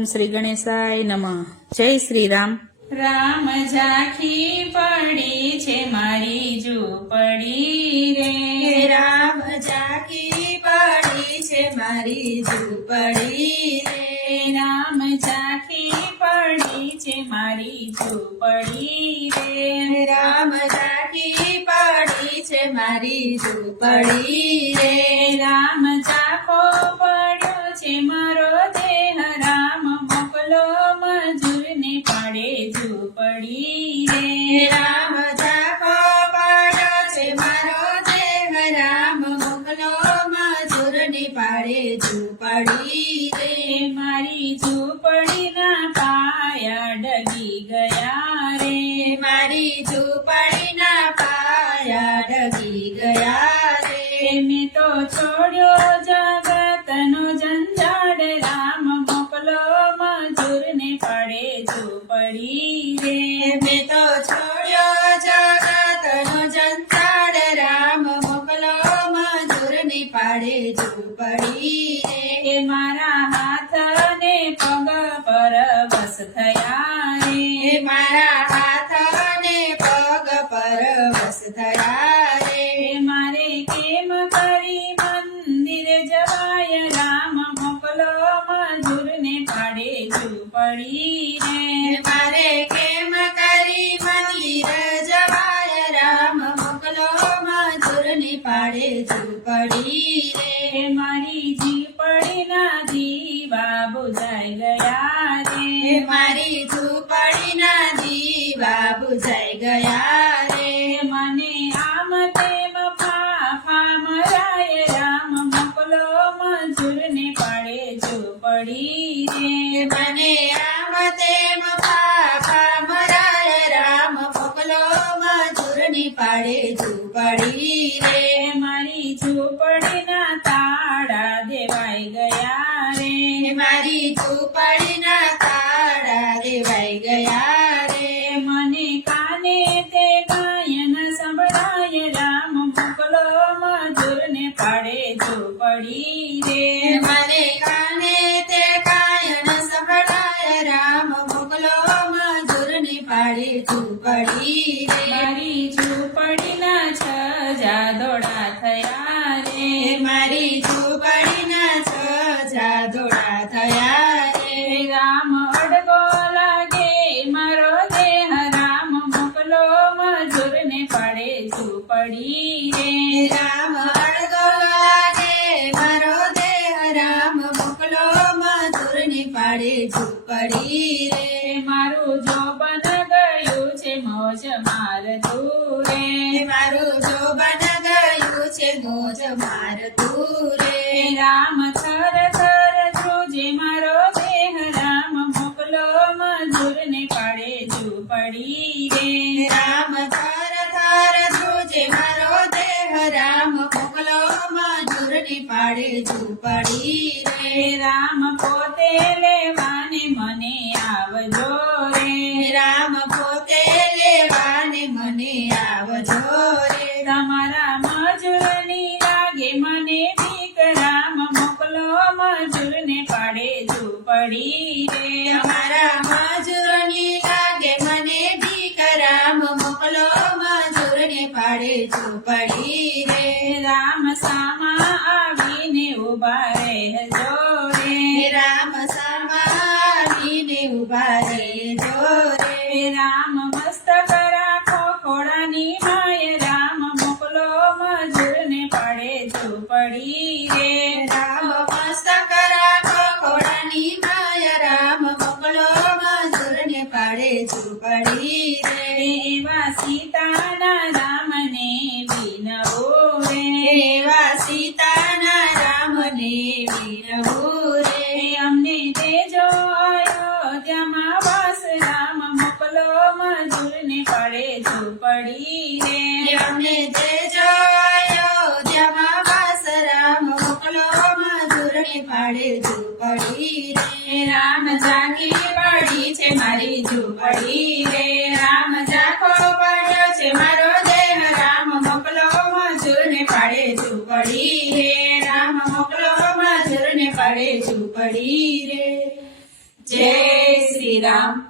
ઓમ શ્રી ગણેશાય નમઃ. જય શ્રી રામ. રામ ઝાંખી પડી છે મારી ઝૂંપડી રે, રામ ઝાંખી પડી છે મારી ઝૂંપડી રે, રામ ઝાંખી પડી છે મારી ઝૂંપડી રે, રામ ઝાંખી પડી છે મારી ઝૂંપડી રે, રામ ઝાંખો પડ્યો છે મારો દેહ, રામ મોકલો મજૂરને પાડે ઝૂંપડી રે, રામ ઝાંખો પડ્યો છે મારો દેહ, રામ મોકલો મજૂરની પાડે ઝૂંપડી રે, મારી ઝૂંપડીના પાયા ડગી ગયા રે, મારી ઝૂંપડીના પાયા ડગી ગયા રે, મેં તો છોડ્યો જગતનો જંજાળ, રામ મોકલો મજૂરને પાડે ઝૂંપડી રે, મેં તો છોડ્યો જગતનો જંજાળ, રામ મોકલો મજૂરની પાડે ઝૂંપડી રે, મારા હાથ ને પગ પર વસ થયા રે, મારા હાથ અને પગ પર વસ થયા રે, મારે કેમ કરી મંદિર જવાય, રામ મોકલો મજૂરને પાડે ઝૂંપડી રે, મારે કેમ કરી મંદિર જવાય, રામ મોકલો મજૂરની પાડે ઝૂંપડી રે, મારી ઝૂંપડીના દીવા બુઝાઈ ગયા રે, મારી ઝૂંપડીના દીવા બુઝાઈ ગયા રે, મને આમ તેમ ફાફા મરાય, રામ મોકલો મજૂરને પાડે ઝૂંપડી રે, મને આમ તેમ ફાફા મરાય, રામ મોકલો મજૂરની પાડે ઝૂંપડી રે, મારી ઝૂંપડીના તાળા દેવાઈ ગયા રે, મારી ઝૂંપડીના તાળા દેવાઈ ગયા રે, મને કાને તે ગાયન સંભળાય, રામ મોકલો મજૂરને પાડે ઝૂંપડી રે, મને કાને તે કાયન સંભળાય, રામ મોકલો મજૂરની પાડે ઝૂંપડી રે, મારી ઝૂંપડીના છજા દોડા થયા રે, મારી ઝૂંપડીના છજા દોડા થયા રે, રામ અડગો લાગે મારો દેહ, રામ મોકલો મજૂરને પાડે ઝૂંપડી રે, રામ અડગો લાગે મારો દેહ, રામ મોકલો મજૂરની પાડે ઝૂંપડી રે, મારું જોબન ગયું છે મોજ મારતું રે, મારું જોબન ગયું છે મોજ મારતું રે, રામ થર થર ધ્રુજે મારો દેહ, રામ મોકલો મજૂરને પાડે ઝૂંપડી રે, રામ થર થર ધ્રુજે મારો દેહ, રામ મોકલો મજૂરની પાડે ઝૂંપડી રે, રામ પોતે લેવાને મને આવજો રે, રામ પોતે લેવાને મને આવજો રે, તમારા મજૂરની લાગે મને બીક, રામ મોકલો મજૂરને પાડે ઝૂંપડી રે, અમારા મજૂરની લાગે મને બીક, રામ મોકલો મજૂરને પાડે ઝૂંપડી રે, રામ સામા આવીને ઉભા રહેજો રે, રામ સામાવીને ઉભા રહેજો રે, રામ મસ્તક રાખો ખોડાની માય, રામ મોકલો મજૂરને પાડે ઝૂંપડી રે, રામ મસ્તક રાખો ઘોડાની માય, રામ મોકલો મજૂરને પાડે ઝૂંપડી રે, એવા સીતાના રામને વિનવું રે, એવા સીતાના રામને વિરવું રે, અમને દેજો અયોધ્યામાં વાસ, રામ મોકલો મજૂરને પાડે ઝૂંપડી રે, અમને દેજો અયોધ્યામાં વાસ, રામ મોકલો મજૂરને પાડે ઝૂંપડી રે, રામ ઝાંખી પડી છે મારી ઝૂંપડી રે, રામ ઝાંખો પડ્યો છે મારો દેહ, રામ મોકલો મજૂરને પાડે ઝૂંપડી રે, રામ મોકલો મજૂરને પાડે ઝૂંપડી રે. જય શ્રી રામ.